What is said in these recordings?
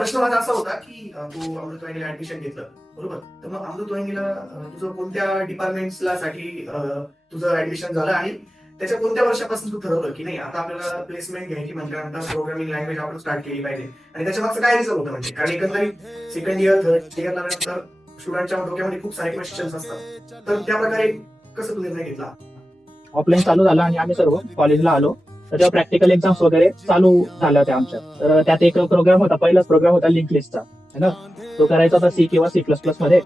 प्रश्न माझा असा होता की तू अमृतवाहिनीला ऍडमिशन घेतलं बरोबर. तर मग अमृतवाहिनीला तुझं कोणत्या डिपार्टमेंट्सला साठी तुझं ऍडमिशन झालं आणि त्याच्या कोणत्या वर्षापासून तू ठरवलं की नाही आता आपल्याला प्लेसमेंट घ्यायची म्हटल्यानंतर प्रोग्रामिंग लँग्वेज आपण स्टार्ट केली पाहिजे आणि त्याच्या मागचं काय रिझन होतं म्हणजे कारण एकंदरीत सेकंड इयर थर्ड इयरला नंतर स्टुडंटच्या डोक्यामध्ये खूप सारे क्वेश्चन्स असतात तर त्या प्रकारे कसं तू निर्णय घेतला. ऑफलाईन चालू झाला आणि आम्ही सर्व कॉलेजला आलो तर तेव्हा प्रॅक्टिकल एक्झाम्स वगैरे चालू झाल्या होत्या आमच्या. तर त्यात एक प्रोग्राम होता, पहिलाच प्रोग्राम होता लिंक लिस्टचा है ना. तो करायचा होता सी किंवा C++ मध्ये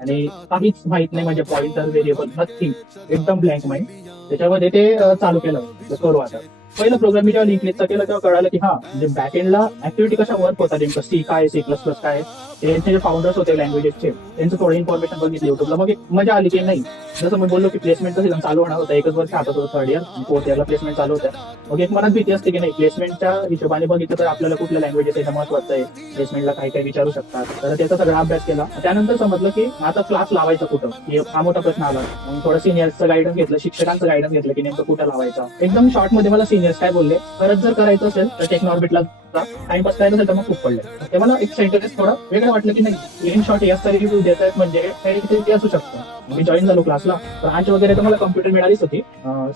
आणि काहीच माहित नाही म्हणजे पॉइंटर व्हेरिएबल नथिंग, एकदम ब्लँक माइंड. त्याच्यामध्ये ते चालू केलं करू. आता पहिलं प्रोग्राम मी जेव्हा लिंक लिस्टचा केलं तेव्हा कळालं की हा म्हणजे बॅकएंडला ऍक्टिव्हिटी कशा वर्क होता, नेमकं सी काय C++ काय. त्यांचे जे फाउंडर्स होते लँग्वेजेसचे त्यांचं थोडं इन्फॉर्मेशन बघितली युट्यूबला. मग एक मजा आली की नाही, जसं मी बोललो की प्लेसमेंटचं सीझन चालू होणार होता, एकच वर्ष हातात होतं, थर्ड इयर फोर्थ इयरला प्लेसमेंट चालू होत्या. मग एक मनात भीती असते की नाही प्लेसमेंटच्या हिशोबाने बघितलं तर आपल्याला कुठल्या लँग्वेजेस याच्या महत्वाचं आहे, प्लेसमेंटला काही काही विचारू शकतात. तर त्याचा सगळा अभ्यास केला. त्यानंतर समजलं की आता क्लास लावायचा कुठं, हे हा मोठा प्रश्न आला. मग थोडं सिनियर्सचं गायडन्स घेतलं, शिक्षकांचं गायडन्स घेतलं की नेमकं कुठं लावायचं. एकदम शॉर्ट मध्ये मला सिनियर्स काय बोलले, खरंच जर करायचं असेल तर टेक्नॉर्बिटला टाइमपास करायचं असेल तर मग खूप पडलं. ते मला एक सेंटेन्स थोडं वेगळं वाटलं की नाही इन शॉर्ट याचा रिव्ह्यू देत आहेत म्हणजे काही असू शकतं. मी जॉईन झालो क्लासला. ब्रांच वगैरे तर मला कम्प्युटर मिळालीच होती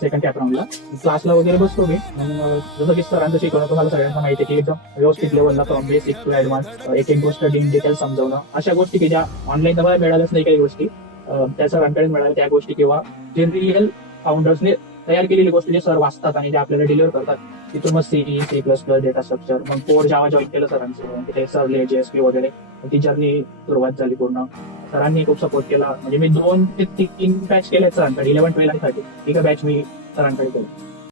सेकंड कॅप राऊंडला. क्लासला वगैरे बसतो मी. जसं की सरांचं शिकवणं तुम्हाला सगळ्यांना माहिती आहे की एकदम व्यवस्थित लेवलला फ्रॉम बेसिक टू ऍडव्हान्स एक एक गोष्ट इन डिटेल समजवणं. अशा गोष्टी की ज्या ऑनलाईन तुम्हाला मिळाल्याच नाही काही गोष्टी, त्या सरांकडे मिळाल्या त्या गोष्टी किंवा जे रिअल फाउंडर्सने तयार केलेली गोष्टी जे सर वाचतात आणि जे आपल्याला डिलिव्हर करतात. तिथून मग C++, डेटा स्ट्रक्चर, मग कोर जावा जॉईन केलं सरांचं, ते सरले JSP वगैरे. ती जर्नी सुरुवात झाली पूर्ण. सरांनी खूप सपोर्ट केला. म्हणजे मी 2 ते 3 बॅच केले सरांकडे, 11, 12 आणि 13. एक बॅच मी सरांकडे केलं.